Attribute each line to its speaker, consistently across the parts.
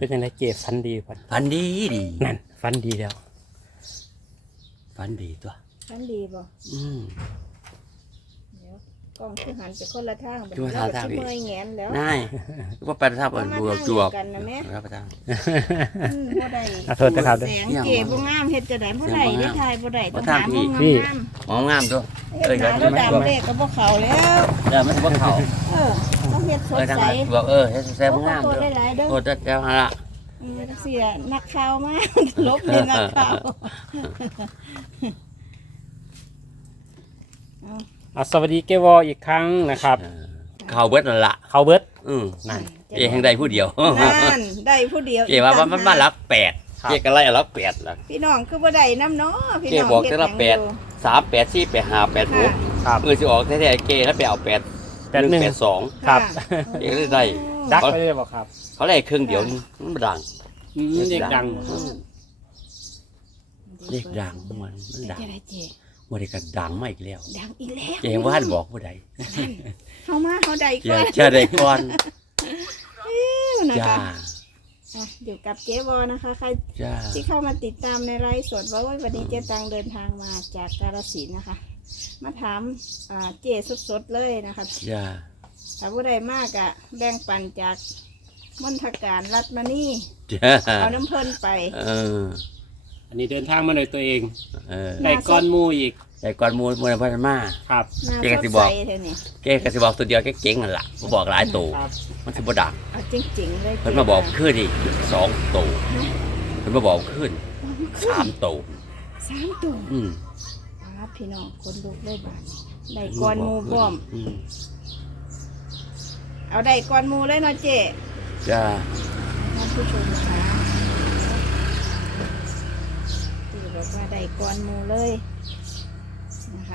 Speaker 1: เป็นยังไงเจฟันดีก่อน
Speaker 2: ฝันดีดี
Speaker 1: นั่นฟันดีแล้ว
Speaker 2: ฝันดีตัว
Speaker 3: ฟันดีบ่ เดี๋ยวกล้องคือหันไปคนละทางแบบนี้แล้วก็เมื่อยแงนแล้ว
Speaker 2: นายว่าไปทับอันบวกจวบ
Speaker 3: กันนะแม่
Speaker 2: รับประทาน
Speaker 3: บ่ได้
Speaker 1: ขอโทษนะครับ
Speaker 3: แสงเก๋บ่งามเฮ็ดจะได้บ่ได้ได้ทายบ่ได้ต้องหามุมงาม
Speaker 2: หอมงามตัว
Speaker 3: เฮ็ดหาแล้วดำเลขก็บ่เข้าแล้ว
Speaker 2: เดี๋ยวมันว่าเขา
Speaker 3: ต้องเฮ็ดสด
Speaker 2: ทาง
Speaker 3: ใส
Speaker 2: บวกเฮ็ดแซ่บงาม
Speaker 3: โต
Speaker 2: ตัว
Speaker 3: หลายๆเด้อ
Speaker 2: โคตรเจ้าฮะละ
Speaker 3: เสียนักข่าวมาลบเลยนักข่าว
Speaker 1: สวัสดีเกวออีกครั้งนะครับ
Speaker 2: ข่าวเบิดนั่นละ
Speaker 1: เขาเบิร์ด
Speaker 2: นั่นเจ๊แห่งใดผู้เดียว
Speaker 3: นั่นได้ผู้เดียว
Speaker 2: เจ๊ว่ามันมารัก8เจ๊ก็ไล่รัก8ล่ะ
Speaker 3: พี่น้องคือบ่ได้น้ำเนาะพี่
Speaker 2: เจ๊
Speaker 3: น้อง
Speaker 2: บอกแต่ละ8 3 8 4 8 5 8 6
Speaker 1: ครับ
Speaker 2: สิออกแท้ๆเจ๊แล้วไปเอา8 1 8 2
Speaker 1: ครับ
Speaker 2: เจ๊ก็ได้
Speaker 1: ดักไปเลยบอกครับ
Speaker 2: เขาได้ครึ่งเดียวมันดัง
Speaker 1: เด็กดัง
Speaker 2: เรียกดังมันดัง
Speaker 3: จะได้เจ๊
Speaker 2: วันนี้ก็ดังมาอีกแล้ว
Speaker 3: ดังอีกแล้ว
Speaker 2: เจ๊ว่านบอกผู้ใด
Speaker 3: เข้ามาเขาได้
Speaker 2: เจ๊
Speaker 3: ก่อน
Speaker 2: จะได้ก่อน
Speaker 3: นะ
Speaker 2: จ้า
Speaker 3: คะอยู่กับเจ๊วอนะคะใคร
Speaker 2: จ้า
Speaker 3: ที่เข้ามาติดตามในไลฟ์สดว่าวันนี้เจ๊ตังเดินทางมาจากกาฬสินธุ์นะคะ มาถามเจ๊สดๆเลยนะคะ
Speaker 2: จ้า
Speaker 3: ถ้าผู้ใดมากอะแบ่งปันจากมณฑการรัฐมานี่
Speaker 2: จ้า
Speaker 3: เอาน้ำเพิ่นไป
Speaker 1: อันนี้เดินทางมาโดยตัวเอง
Speaker 3: ห
Speaker 1: ได้ก้อนหมูอีก
Speaker 2: แต่ก่อนมูลพัฒนมา
Speaker 1: ครับ
Speaker 3: หน้า
Speaker 2: เจ๊
Speaker 3: ส
Speaker 2: ก็
Speaker 3: ด
Speaker 2: สิบ
Speaker 3: ใส
Speaker 2: อก
Speaker 3: เท่านี้
Speaker 2: เจ๊ก็สิบอกตัวเดียวเก่งๆนั่นล่ะบ่บอกหลายตัว
Speaker 1: ครับ
Speaker 2: มันสิบ่ดัง
Speaker 3: เอาจริงๆเลย
Speaker 2: เพิ่นมาบอกขึ้นอีก2ตัวเพิ่นมาบอกขึ้น3ตัว
Speaker 3: 3 ตัว ครับพี่น้องคนลุกเลยบาดได้ก้อนหมูพร้อม เอาได้ก้อนหมูเลยเนาะเจ๊
Speaker 2: จ้า
Speaker 3: ท่านผู้ชมคะที่บอกว่าได้ก้อนหมูเลยนะคะ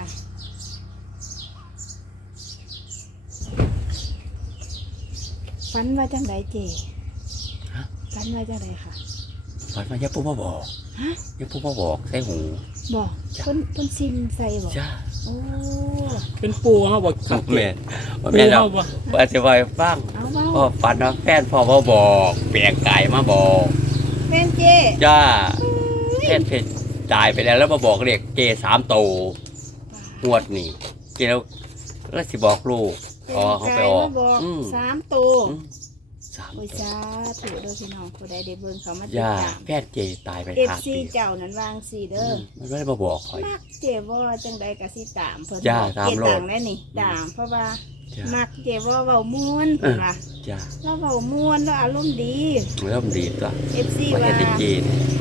Speaker 3: ฝันว่าจังไดเจ๊ฝันว่าจังไดค่ะ
Speaker 2: ฝันว่าอย่าพูดมาบอก
Speaker 3: ฮะ
Speaker 2: อย่าพูดมาบอกใส่หู
Speaker 3: บอกเพิ่นซิมใส่บอก
Speaker 2: จ้า
Speaker 3: โอ้
Speaker 1: เป็นปูเขาบอกครับ
Speaker 2: แม่น
Speaker 1: ปู
Speaker 2: แม่น
Speaker 1: เขา
Speaker 2: เอา
Speaker 1: บอก
Speaker 2: ว่าสิว่าให้ฟัง
Speaker 3: เอาเว้า
Speaker 2: พ่อฝันว่าแฟนพ่อมาบอกแปลงกายมาบอก
Speaker 3: แม่นเจ๊
Speaker 2: จ้าแฟนเพชรตายไปแล้วมาบอกเรียกเจ3ตัวงวดนี่เจแล้วสิบอกลูกพอเขาไปออก
Speaker 3: มาบอก
Speaker 2: อืม
Speaker 3: 3 ตัว
Speaker 2: สาม
Speaker 3: โอ้ย
Speaker 2: ตัว
Speaker 3: จ้าถูกเด้อพี่น้องผู้ใดได้เบิ่งเขามาติด
Speaker 2: ย่า
Speaker 3: ตาม
Speaker 2: แพทย์เจตายไป
Speaker 3: เอฟ
Speaker 2: 5
Speaker 3: ซี
Speaker 2: ปี
Speaker 3: เจ้านั้นวางสีเด้อ
Speaker 2: มันไม่ได้มาบอกคอย
Speaker 3: มักเจว่าจังใดก็สิตามเพิ่น
Speaker 2: จ้า
Speaker 3: บอก
Speaker 2: ตาม
Speaker 3: เจ
Speaker 2: โลด
Speaker 3: ต่างได้นี่ตามเพราะว่า
Speaker 2: จ้า
Speaker 3: มักเจว่าเว้าม่วนเพิ่นว่า
Speaker 2: จ้า
Speaker 3: เราเว้าม่วนแล้วอารมณ์ดี
Speaker 2: เริ่มดีตัว
Speaker 3: FC
Speaker 2: ประ
Speaker 3: ว่า
Speaker 2: เทศเจน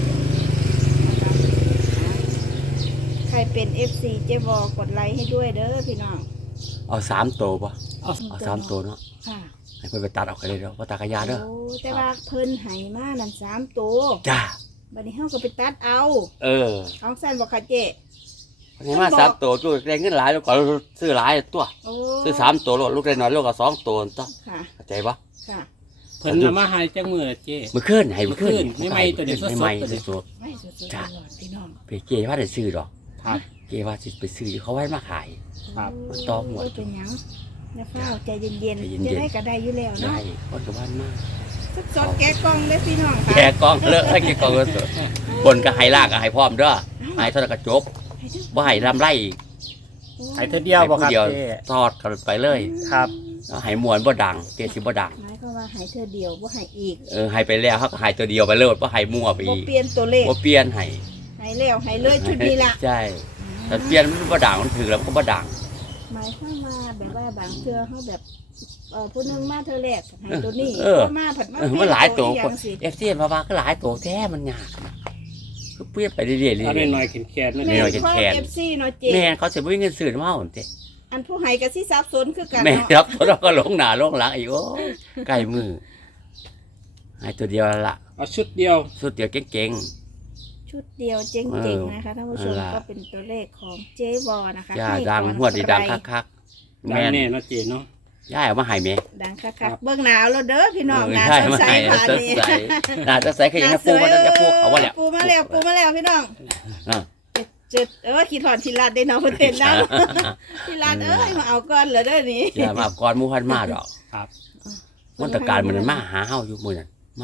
Speaker 3: ใครเป็น FC เจบอกดไลค์ให้ด้วยเด้อพี่น้อง
Speaker 2: เอา3ตัวป่ะ
Speaker 1: เอา
Speaker 2: เอา3ตัวเนาะ
Speaker 3: ค่ะ
Speaker 2: ให้เพิ่นไปตัดเอาไปเลยเด้อว่าตากระยาเด้อ
Speaker 3: โอ้แต่ว่าเพิ่นให้มานั่น3ตัว
Speaker 2: จ้า
Speaker 3: บัดนี้เฮาก็ไปตัดเอา ของซั่นบ่ค่ะเจ
Speaker 2: ให้มา3ตัวจุ้ยแรงเงินหลายแล้วก็ซื้อหลายตัว
Speaker 3: โอ้
Speaker 2: ซื้อ3ตัวโลดลูกได้น้อยลูกก็2ตัวตัว
Speaker 3: ค่ะ
Speaker 2: เข้าใจปะ
Speaker 3: ค่ะ
Speaker 1: เพิ่นเอามาให้จังมือเจ๊
Speaker 2: มื้อคืนให้มื้อคืน
Speaker 1: ไม่ไหม้ตัวนี้สดๆ
Speaker 2: ไม่ไหม้
Speaker 1: ตัวนี้
Speaker 2: สด
Speaker 3: ไม่สุดๆตลอดพี่น้อง
Speaker 2: ๆไปเกว่าได้ซื้อดอก
Speaker 1: ครับ
Speaker 2: เกว่าสิไปซื้อเขาไว้มาขาย
Speaker 1: ครับ
Speaker 2: มันต่อหมวด
Speaker 3: โยเป็นหยังอย่าเฝ้าใจเย็น
Speaker 2: ใจเย็
Speaker 3: ๆ
Speaker 2: นๆ
Speaker 3: จะได้ก็ได้อยู่แล้ว
Speaker 2: ได้
Speaker 3: เนาะ
Speaker 2: คนกับบ้านมาก
Speaker 3: สดๆแกะกล่องเด้อพี่น้อง
Speaker 2: แก
Speaker 3: ค่ะ
Speaker 2: กล้องเลอะแกกล้องเลอะบนก็ให้ลากก็ให้พร้อมเด้อให้เท่านั้นก็จบบ่ให้ลำไรอีก
Speaker 1: ให้เธอเดียวบอกครับ
Speaker 2: ให้ผู้เดียว
Speaker 1: เจ๊
Speaker 2: ทอดกันไปเลย
Speaker 1: ครับ
Speaker 2: แล้วให้มวนบ่ดังเกสิบ่ดัง
Speaker 3: หมายความว่าใหายเธอเดียวบ่ใหายอีก
Speaker 2: ให้ไปแล้วเขาก็ให้ตัวเดียวไปเลยบ่ให้มั่วไป
Speaker 3: บ่
Speaker 2: อีก
Speaker 3: เปลี่ยนตัวเลข
Speaker 2: บ่เปลี่ยนให้
Speaker 3: ใหายแล้วใหายเลยชุดนี้ละ
Speaker 2: ใช่แต่เปลี่ยนมันบ่ดังมันถือแล้วมันก็บ่ดัง
Speaker 3: หมายความว่าแบบว่าบางเทื่อเขาแบบผู้หนึงมาเธอแรกใหายตัวนี้
Speaker 2: เออ
Speaker 3: พมาผัดมา
Speaker 2: มันหลายตัว
Speaker 3: อีกอย่างสิ
Speaker 2: FC มาว่าก็หลายตัวแท้มันยากก็เปลี่ยนไปเรื่อยๆ
Speaker 1: เอา
Speaker 2: เรื่
Speaker 1: หน่
Speaker 2: อ
Speaker 1: อย ยๆแขนๆนั่น
Speaker 2: แม่
Speaker 1: เอง
Speaker 2: หน่อย
Speaker 3: เพราะ
Speaker 2: แขน
Speaker 3: FC เนาะเจ
Speaker 2: ๆแม่เขาสิบ่มีเงินซื้อมาเอาเด้
Speaker 3: อันผู้ใหายก็สิซับซ้อนคือกัน
Speaker 2: แม่
Speaker 3: เนาะ
Speaker 2: รับเราก็ลงหน้าลงหลังอีกโอ้ใกล้มือให้ตัวเดียวละ
Speaker 1: เอาชุดเดียว
Speaker 2: สุดเดียวเก่ง
Speaker 3: ชุดเดียวเจ๋งๆนะคะท่านผู้ชม
Speaker 2: เอาล่ะ
Speaker 3: ก็เป็นตัวเลขของเจวอนะคะ
Speaker 2: ๆย่า
Speaker 3: ให้
Speaker 2: ดัง
Speaker 3: ก่อน
Speaker 2: หัวดดีดัง
Speaker 3: ใคร
Speaker 2: คักๆ
Speaker 1: ดั
Speaker 2: แม่
Speaker 1: ง
Speaker 2: น
Speaker 1: แน่เนาะเจ๊เนาะ
Speaker 2: ย่าเอามาให้แม่
Speaker 3: ดังคักๆเบื้องหนาวแล้วเด้อพี่น้องหนา
Speaker 2: ใช่
Speaker 3: สด
Speaker 2: มา
Speaker 3: ใส
Speaker 2: ให้
Speaker 3: ผ่าน
Speaker 2: สด
Speaker 3: นี้
Speaker 2: ใสน่าจะใสก็ยังให้ปูมาแล้วจะปูเอาว่าแหละ
Speaker 3: ปูมาแล้วปูมาแล้วพี่น้อง
Speaker 2: อ่ะ
Speaker 3: จุดขีดถอนทีรัดได้เนาะเพิ่นเต้นแล้วทีรัดเอ้ยมาเอาก่อนเหรอเด้อนี่
Speaker 2: อย่ามาก่อนหมู่พันมาดอก
Speaker 1: ครับ
Speaker 2: มันตะการมันมาหาเฮาอยู่มื้อนั้นมา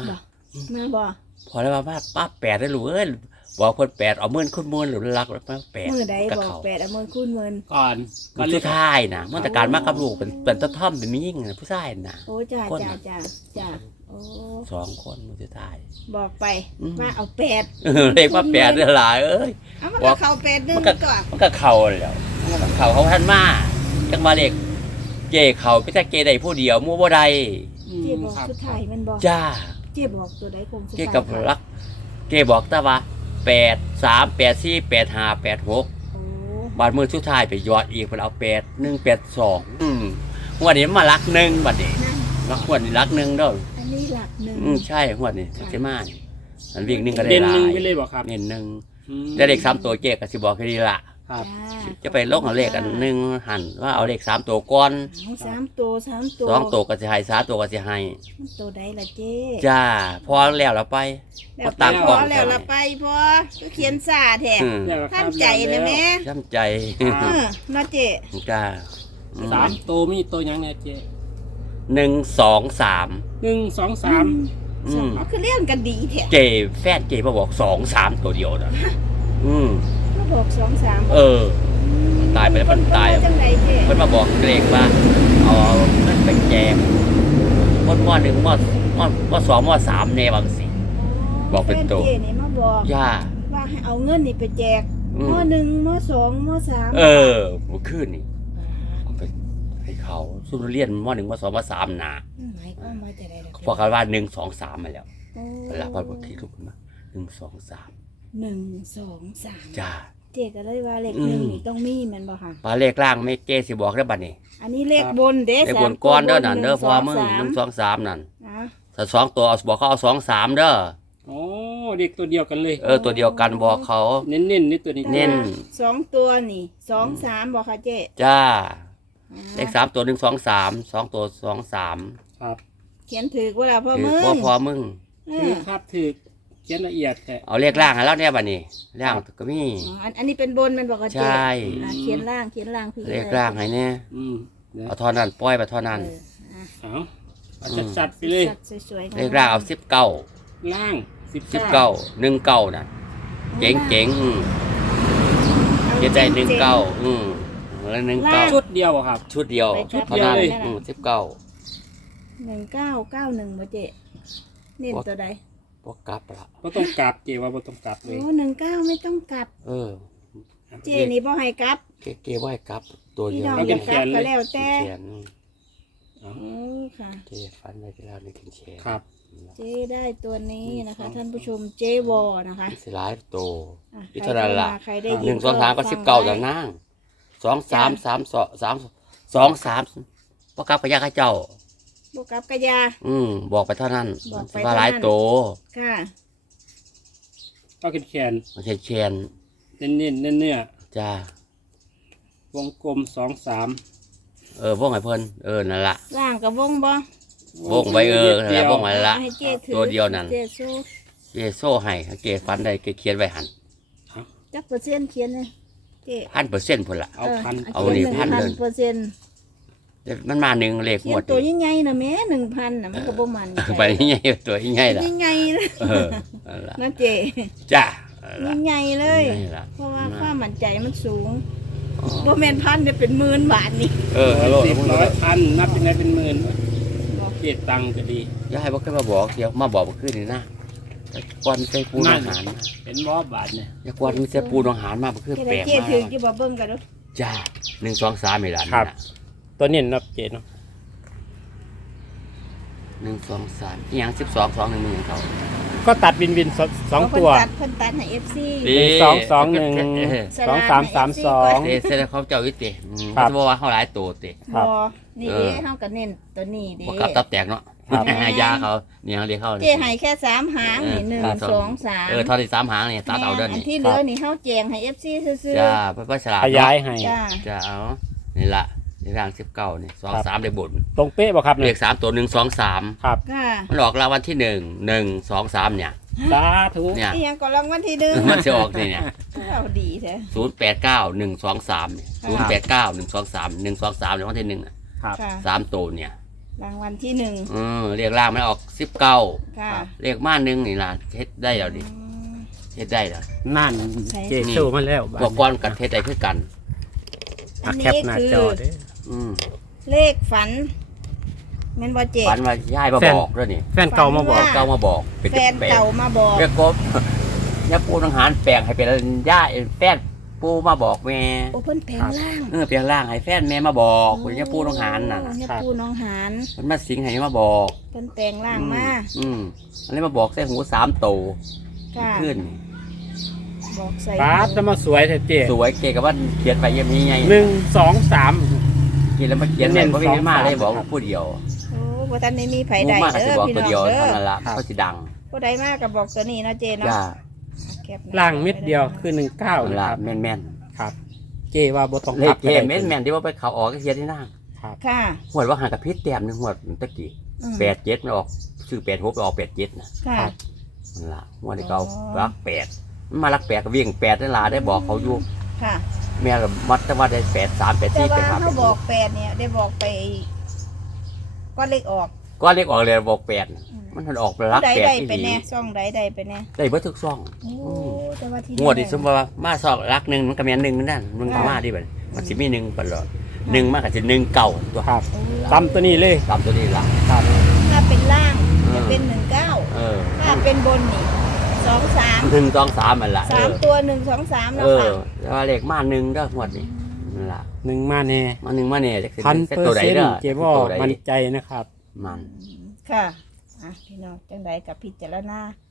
Speaker 3: มาบ่
Speaker 2: พอแล้วว่าป้าแปดได้ลูกเอ้ยบอกคนแปดเอาเมื่อนคุณเมื่อนหรือรักแล้วป้าแปด
Speaker 3: มือใด
Speaker 2: กับ
Speaker 3: บอก
Speaker 2: เขา
Speaker 3: แปดเอามือคูณเงิน
Speaker 1: ก่อน
Speaker 2: มันสุดท้ายนะมันแต่การมากับลูกเป็นต้นท่อมเป็นมียิ่งนะผู้ชายนะ
Speaker 3: โอ้จ้า
Speaker 2: คน
Speaker 3: จ้า
Speaker 2: น่ะ
Speaker 3: จ้าโอ้
Speaker 2: 2 คนมันสุดท้าย
Speaker 3: บอกไป
Speaker 2: อืม
Speaker 3: ว่าเอาแปด
Speaker 2: เลขว่าแปดได้หลายเอ้ย
Speaker 3: เอามัน
Speaker 2: บอ
Speaker 3: ก็
Speaker 2: ก
Speaker 3: เข้าแปดหนึง
Speaker 2: มันก็
Speaker 3: ก่อน
Speaker 2: มันก็เข่าแล้วมันก็เข่าเขาท่านมาจังมาเลขเจเข่าพี่แต่เจได้ผู้เดียวมั่วบ่ได้
Speaker 3: เจ๊บอก
Speaker 1: ครับ
Speaker 3: สุดท้ายมันบอก
Speaker 2: จ้า
Speaker 3: เจ๊บอกตัวใดคงสุด
Speaker 2: เจ
Speaker 3: ท้าย
Speaker 2: กับรักเจบอกแต่ว่า8 3 8 4 8 5 8 6
Speaker 3: โอ้
Speaker 2: บาดมือสุดท้ายไปยอดอีกเพิ่นเอา8 1 8 2หัวดนี้มารัก1บัดนี้
Speaker 3: นั่น
Speaker 2: รักหัวดนี้รัก1เด้อ
Speaker 3: อันนี้หลักหนึ่ง
Speaker 2: ใช่หัวดนี้ใช่มานี่อันวิ่ง1ก็ได้
Speaker 1: เด่น
Speaker 2: หลา
Speaker 1: หนึ่ง
Speaker 2: ย
Speaker 1: ไปเลยบอกครับ
Speaker 2: เน้นหนึ่ง
Speaker 1: อืม
Speaker 2: ได้เลข3ตัวเจก็สิบอกแค่นี้ล่ะ
Speaker 1: ครับ
Speaker 2: จะไปลงเอาเลขอันหนึ่งหันว่าเอาเลข3ตัวก่อน
Speaker 3: เอาสามตัว
Speaker 2: 2ตัวก็สิให้3ตัวก็สิให้
Speaker 3: มันตัวใดล่ะเจ๊
Speaker 2: จ้าพอแล้วเราไป
Speaker 3: แล้ว
Speaker 2: ตาม
Speaker 3: พ
Speaker 2: กล่
Speaker 3: อ
Speaker 2: อง
Speaker 3: แล้วละไปพอก็เขียนซาแท้
Speaker 2: อืม
Speaker 1: แล้วครับ
Speaker 3: ท่านใจนะแม่
Speaker 2: ช้ำใจ
Speaker 3: เออเนาะเจ๊
Speaker 2: จ้า
Speaker 1: สามตัวมีตัวหยังเนี่ยเจ๊
Speaker 2: 1 2 3
Speaker 1: 1 2 3
Speaker 2: อืม
Speaker 3: เอาคือเลี้ยงกันดีแท้
Speaker 2: เจแฟนเจมาบอก2 3ตัวเดียวนะอืม
Speaker 3: มาบอก2 3
Speaker 2: เออ ตายไปแล้วมันตาย
Speaker 3: จังไดเจ๊
Speaker 2: เพิ่นมาบอกเลขว่าเอาเงินไปแจกคนม1ม2ม3แน่บางสิ บอกเป็นตัว
Speaker 3: แฟเจ๊นี่มาบอก
Speaker 2: ย่า
Speaker 3: ว่าให้เอาเงินนี่ไปแจก
Speaker 2: อืม
Speaker 3: มหนึ่งมสองมสาม
Speaker 2: เออเมื่อคืนนี่เอาไปให้เขาสุรเรียนม1ม2ม3น่ะ
Speaker 3: หมายความว่าจะได้ดอก
Speaker 2: พอกันว่า1 2 3มาแล้ว
Speaker 3: โอ้
Speaker 2: เวลาพอบอกคิดลูกขึ้นมา1 2 3
Speaker 3: 1 2 3
Speaker 2: จ้า
Speaker 3: เจ๊ก็เลยว่าเลข
Speaker 2: อืม
Speaker 3: หนึ่งนี่ต้องมีแมันบ่ค่ะ
Speaker 2: ปลาเลขล่างไม่เจสิบอกได้บัดนี้
Speaker 3: อันนี้เลขบนเด้
Speaker 2: เลขบนก้อนเด้อนั่นเด้อ
Speaker 3: 1
Speaker 2: พอมึง
Speaker 3: 2
Speaker 2: 1 2 3นั่น
Speaker 3: นะ
Speaker 2: ถ้า2ตัวเอาบอกเขาเอา2 3เด้อ
Speaker 1: โอ้เด็กตัวเดียวกันเลย
Speaker 2: ตัวเดียวกันบอกเขา
Speaker 1: เน้นๆนี่ตัวนี้
Speaker 2: เน้น
Speaker 3: สองตัวนี่2 3บ่ค่ะเจ๊
Speaker 2: จ้า
Speaker 3: อ่า
Speaker 2: เลข3ตัว1 2 3 2ตัว2 3
Speaker 1: ครับ
Speaker 3: เขียนถือว่าล่ะพ่อ
Speaker 2: คือ
Speaker 3: มึง
Speaker 2: พอมึง
Speaker 3: เอ
Speaker 1: ถือ
Speaker 3: อ
Speaker 1: ครับถือเขียนละเอียดแต่
Speaker 2: เอาเลขล่างให้แล้วเนี่ยบัดนี้ล่างก็มี
Speaker 3: อ๋ออันนี้เป็นบนแมันบอกกับ
Speaker 2: ใช่
Speaker 3: เจ๊เขียนล่างพี่
Speaker 2: เลขล่างให้เนี่ย
Speaker 1: อืมเดี๋ยว
Speaker 2: เอาเท่านั้นปล่อยไปเท่านั้น
Speaker 1: เอาเอาจัดๆไปเลย
Speaker 3: สัตว์สวยๆ
Speaker 2: เลขล่างเอา19
Speaker 1: ล่าง
Speaker 2: 19 19น่ะเจ๋งๆเขียนใจ19แล้ว19
Speaker 1: ชุดเดียวอะครับ
Speaker 2: ชุดเดียว
Speaker 1: ชุด
Speaker 2: เท่า
Speaker 1: เดียว
Speaker 2: นั้น
Speaker 1: เลย
Speaker 2: 19
Speaker 3: 1991บ่เจ๊เน้นตัวใด
Speaker 2: พวกกลับละ
Speaker 1: บ่ต้องกลับเจว่าบ่ต้องกลับเลย
Speaker 3: โอ้19ไม่ต้องกลับ
Speaker 2: เออ
Speaker 3: เจนี่บ่ให้กลับ
Speaker 2: เก๋ว่าให้กลับตัวเดี
Speaker 3: พี่
Speaker 2: ยว
Speaker 3: น้อง
Speaker 1: เอา
Speaker 3: อ
Speaker 1: เป็
Speaker 3: ยาน กกลับก็แล้วแต่
Speaker 2: เขียน
Speaker 1: เอา
Speaker 3: โอ้ค่ะ
Speaker 2: เจฟันไว้ที่แล้วนี่เขียนเขียน
Speaker 1: ครับ
Speaker 3: เจได้ตัวนี้นะคะ ท่านผู้ชมเจวอนะคะ
Speaker 2: สิหลายตัว
Speaker 3: อ่ะ
Speaker 2: อีเท่านั้นล่ะ
Speaker 3: ใครได้
Speaker 2: ห
Speaker 3: ยิ
Speaker 2: นึ่
Speaker 3: น
Speaker 2: งสองสามก็
Speaker 3: ฟั
Speaker 2: 19
Speaker 3: ไว้
Speaker 2: แล้วนั่ง2 3 3 2 3พวกกลับพยาข้าเจ้า
Speaker 3: บวกกับกระยา
Speaker 2: บอกไปเท่านั้น
Speaker 3: บอกไป
Speaker 2: ว่าหลาย
Speaker 3: เท่านั้น
Speaker 2: ตัว
Speaker 3: ค่ะ
Speaker 1: ก็แขน
Speaker 2: มันใช่เขียน
Speaker 1: ๆเน้นๆเนื้อ
Speaker 2: จ้า
Speaker 1: ๆวงกลม2 3
Speaker 2: วงไห้เพิ่นนั่นล่ะ
Speaker 3: ล่างกับวงบ่
Speaker 2: วงไว้นั่นล่ะวงไว้ละ
Speaker 3: ให้เจถือ
Speaker 2: ตัวเดียวนั่น
Speaker 3: เจสู้
Speaker 2: เจโซ่ให้เกฟันได้เกเขียนไว้หัน
Speaker 3: จักเปอร์เซ็นต์เขียนเลยเจ
Speaker 2: 1,000%พุ่นล่ะ
Speaker 1: เอาพัน
Speaker 2: เอานี่พันเลย
Speaker 3: 1,000%
Speaker 2: มันมาหนึ่งเลข
Speaker 3: เขี
Speaker 2: ห
Speaker 3: ย
Speaker 2: ม
Speaker 3: น
Speaker 2: ด
Speaker 3: ตัวใหญ่ๆนะแม่1,000น่ะมันก็บ่มัน
Speaker 2: ไปใหญ่ตัวใหญ่ล่ะ
Speaker 3: ใหญ่ๆเลย
Speaker 2: นั่นล่ะ
Speaker 3: นะเจ
Speaker 2: จ้านั่นล่ะ
Speaker 3: ใหญ่ๆเลย
Speaker 2: นี่ล่ะ
Speaker 3: เพราะว่าความมั่นใจมันสูงบ่แม่นพันเดี๋ยวเป็นหมื่นบาทนี่
Speaker 2: ฮัลโหล
Speaker 1: 10 100 พันนับเป็นไงเป็นหมื่นเกตตังค์ก็ดี
Speaker 2: ยายบ่เคยมาบอกเดี๋ยวมาบอกเมื่อคืนนี่นะแต่ก่อนใส่ปูนอาหารนะ
Speaker 1: เป็นบ่บาทเนี่ย
Speaker 2: อย่าก่อนมีใส่ปูนอาหารมาเมื่อคืน
Speaker 3: เจ
Speaker 2: แปลก
Speaker 3: เจ
Speaker 2: มา
Speaker 3: ถื
Speaker 2: ก
Speaker 3: ออยู่บ่เบิ่งกันเด้อ
Speaker 2: จ้า1 2 3นี่ล่ะ
Speaker 1: ครับ ตัวเน้นนับเจเนาะ
Speaker 2: 1 2 3อีหยัง12 2 1 1เขา
Speaker 1: ก็ตัดวินวินสองตัว
Speaker 3: เพิ่นตัดให้ FC
Speaker 1: 2 2 1 2 3 3 2
Speaker 2: เด้เสร็จแล้วเขาเจ้าวิติ
Speaker 1: ครับ
Speaker 2: เขาบอกว่าเขาหลายตัวติ
Speaker 1: ครับ
Speaker 3: บ่นี่เด้เฮาก็เน้นตัวนี้เด้
Speaker 2: บ่กลับตับแตกเนาะ
Speaker 1: ครับ
Speaker 2: หายาเขาเนี่ยเขาเรียกเขา
Speaker 3: เจให้แค่3หางนี่1 2 3
Speaker 2: เท่าที่3หางนี่ตัดเอาเด้อ
Speaker 3: อัน
Speaker 2: นี่
Speaker 3: ที่เหลือนี่เฮาแจงให้ FC ซื่อ
Speaker 2: จ้าเพิ่นฉลาด
Speaker 1: ขยายให้
Speaker 3: ๆจ้า
Speaker 2: จะเอานี่ล่ะในร่าง19นี่2 3ได้บุญ
Speaker 1: ตรงเป๊ะบ่ครับ
Speaker 2: เล
Speaker 1: เนี่ย
Speaker 2: ข3ตัว1 2 3
Speaker 1: ครับ
Speaker 3: ค่ะ
Speaker 2: มันออกรางวัลที่1 1 2 3เนี่ย
Speaker 1: สาธุ
Speaker 2: เนี่ย
Speaker 3: อีหยังก็รางวัลที่หนึ่ง
Speaker 2: มันจะออกนี่เนี่ย
Speaker 3: เอาดีแท้
Speaker 2: 089 1 2 3เนี่ย089 1 2 3 1 2 3รางวัลที่1
Speaker 1: ครับ
Speaker 3: ค่ะ
Speaker 2: 3ตัวเนี่ย
Speaker 3: รางวัลที่หนึ่ง
Speaker 2: เรียกล่างมันออก19
Speaker 3: ค่ะ
Speaker 2: เรียกมาหนึ่งนี่ล่ะเฮ็ดได้แล้วดิเฮ็ดได้แล้ว
Speaker 1: นั่นเจสู้มาแล้ว
Speaker 2: พวกก้อนกันเฮ็ดได้คือกัน
Speaker 3: อัน
Speaker 1: แคป
Speaker 3: นี้
Speaker 1: หน้า
Speaker 3: คือ
Speaker 1: จอเด้อ
Speaker 2: อืม
Speaker 3: เลขฝันแม่นบ่เจ
Speaker 2: ฝันว่าย้ายมา
Speaker 1: แฟน
Speaker 2: บอกด้วยนี่
Speaker 1: แฟนเก่ามาบอก
Speaker 2: เก่ามาบอกเป็น
Speaker 3: แฟนเก่ามาบอก
Speaker 2: แม่กบย่าปูทหารแปลงให้เป็นย่าแฟนปูมาบอกแม่
Speaker 3: โอ้เพิ่นแปลงร่าง
Speaker 2: แปลงร่างให้แฟนแม่มาบอกคุณย่าปูทหารน่ะ
Speaker 3: โอ้เนี่ยปูน้องหาน
Speaker 2: มันมาสิงให้มาบอก
Speaker 3: เพิ่นแปลงร่างมา
Speaker 2: อันนี้มาบอกใส่หู3โต
Speaker 3: ค่ะ
Speaker 2: ขึ้น
Speaker 3: บอกใส่
Speaker 1: ป๊าบจะมาสวยแท้เจ
Speaker 2: สวยเก๋กับว่าเขียนไปยังมีไง
Speaker 1: 1 2 3
Speaker 2: กินแล้วมาเขียน
Speaker 1: เน้
Speaker 2: ไว้
Speaker 1: น
Speaker 2: เพราะไม่ได้มาได้บอก
Speaker 1: ครับ
Speaker 2: ผู้เดียว
Speaker 3: โอ้บ่ทันได้มีไผ
Speaker 2: ผู้
Speaker 3: ใด
Speaker 2: มาก
Speaker 3: เด้
Speaker 2: จะ
Speaker 3: อ
Speaker 2: บอก
Speaker 3: พี่
Speaker 2: ตัว
Speaker 3: น้อง
Speaker 2: เดียว
Speaker 3: เด้
Speaker 2: เท่า
Speaker 3: อ
Speaker 2: นั้นละเขาสิดัง
Speaker 3: ผู้ใดมากก็บอกตัวนี้เนาะเจเนาะ
Speaker 2: ย่า
Speaker 3: แคปหน้
Speaker 1: ล่างเม็ดเดียวคือ
Speaker 2: เว
Speaker 1: 19นะ
Speaker 2: ลา
Speaker 1: ครับ
Speaker 2: แม่น
Speaker 1: ครับ เจว่าบ่ต้อง
Speaker 2: ๆเล
Speaker 1: กลั
Speaker 2: ข
Speaker 1: บ
Speaker 2: เกมแม่นๆที่ว่าไปเขาออกก็เขียนที่นั่ง
Speaker 1: ครับ
Speaker 3: ค่ะ
Speaker 2: หวดว่าห่างกับพิษแต้มหนึงหวดตะกี้
Speaker 3: อืม
Speaker 2: 87มันออกชื่อ86ไปออก87นะ
Speaker 3: ค่ะ
Speaker 2: นั่นล่ะหวดที่เขา
Speaker 3: อ๋อ
Speaker 2: รัก8มันมารัก8ก็วิ่ง8นั่นล่ะได้บอกเขาอยู่
Speaker 3: ค่ะ
Speaker 2: แม่ก็มัดแต่ว่าได้83
Speaker 3: แต่
Speaker 2: 84
Speaker 3: ว่า
Speaker 2: ไปหา
Speaker 3: เขาบอกแปดเนี่ยได้บอกไปก้อนเลขออก
Speaker 2: ก็เลขออกเลยบอก8น่ะมันออกไปรัก
Speaker 3: ใด
Speaker 2: 8
Speaker 3: ใด
Speaker 2: ที่
Speaker 3: ไป
Speaker 2: ดี
Speaker 3: แน่ซ่องใดใดไปแน่
Speaker 2: ได้เบิดทุกซ่อง
Speaker 3: โอ้แต่ว่าที่
Speaker 2: งวดที่สมมติว่ามาซอกรักหนึ่งมันก็แม่น1นั่นมันก็มาดิบัดมันสิมี1ตลอด1มากก็สิ1เก่าตัว
Speaker 1: ครับ
Speaker 3: โอ้
Speaker 1: ตำตัวนี้เลย
Speaker 2: ตามตัวนี้ล่ะ
Speaker 1: ครับ
Speaker 3: ถ้าเป็นล่างจะเป็น19
Speaker 2: เออ
Speaker 3: ถ้าเป็นบนนี่23
Speaker 2: 1 2 3มันล่ะ
Speaker 3: 3ตัว1 2 3แล้ว
Speaker 2: เอ
Speaker 3: ค่ะ
Speaker 2: อแต่ว่าเลขมา1เด้องวดนี้นั่นล่ะ
Speaker 1: 1มาแน่
Speaker 2: มา1มาเนี่ยจักสิ
Speaker 1: 1,000%
Speaker 2: ตัวใดเด้อ
Speaker 1: เจว่า
Speaker 2: ตัวใด
Speaker 1: มั่นใจนะครับ
Speaker 2: มัน
Speaker 3: ค่ะอ่ะพี่น้องจังใดกับพิจารณา